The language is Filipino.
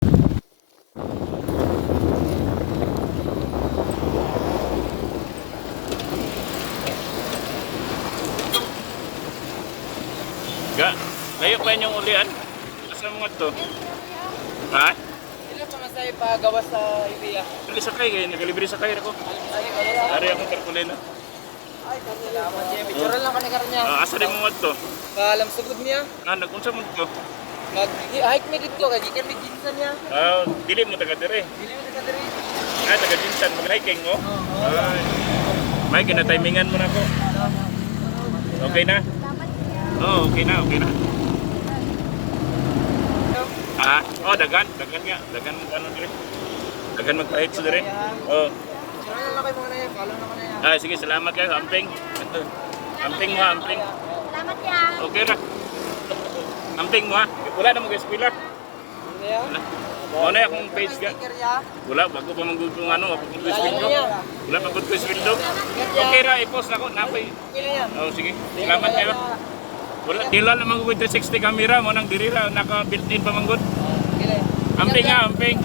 Ga, layo pa yung ulian. Asa mga to? Ha? Sila pa masaya pa gawas sa Ibiya. Dali sakay kayo, nagalibre sakay ako. Ari akong tarpulina. Ay, salamat siya. Picturean lang kanikaroon niya. Asa rin mga to? Paalam sugod niya. Nagunsa mo to? Mag-hike me dito. Kaya gikan may ginsan niya. Dili mo taga dire. Dili mo na diri. Taga Jinsan, mag-hiking mo? Ay. May kinatimingan mo na ko. Okay na? Okay na, okay na. Dagan nga. Dagan mo ano dire. Dagan magpahit sa dire. Picturean lang kayo mga na yan. Follow na ko na yan. Sige, salamat kayo, amping. Amping mo, amping. Salamat ya. Okay ra. Amping mo ha. Wala na mo guys, pila. Ano yan? Ano na akong page ka? Sticker niya. Wala, bago pa manggugong ano, ako kung sweldo. Wala pa kung sweldo. Okay ra, i-post na ko, napay. Okay na yan. Sige, salamat kayo. Wala, dila na manggugong 360 camera mo nang diri ra, naka built-in pa manggod. Okay na yan. Amping nga, amping.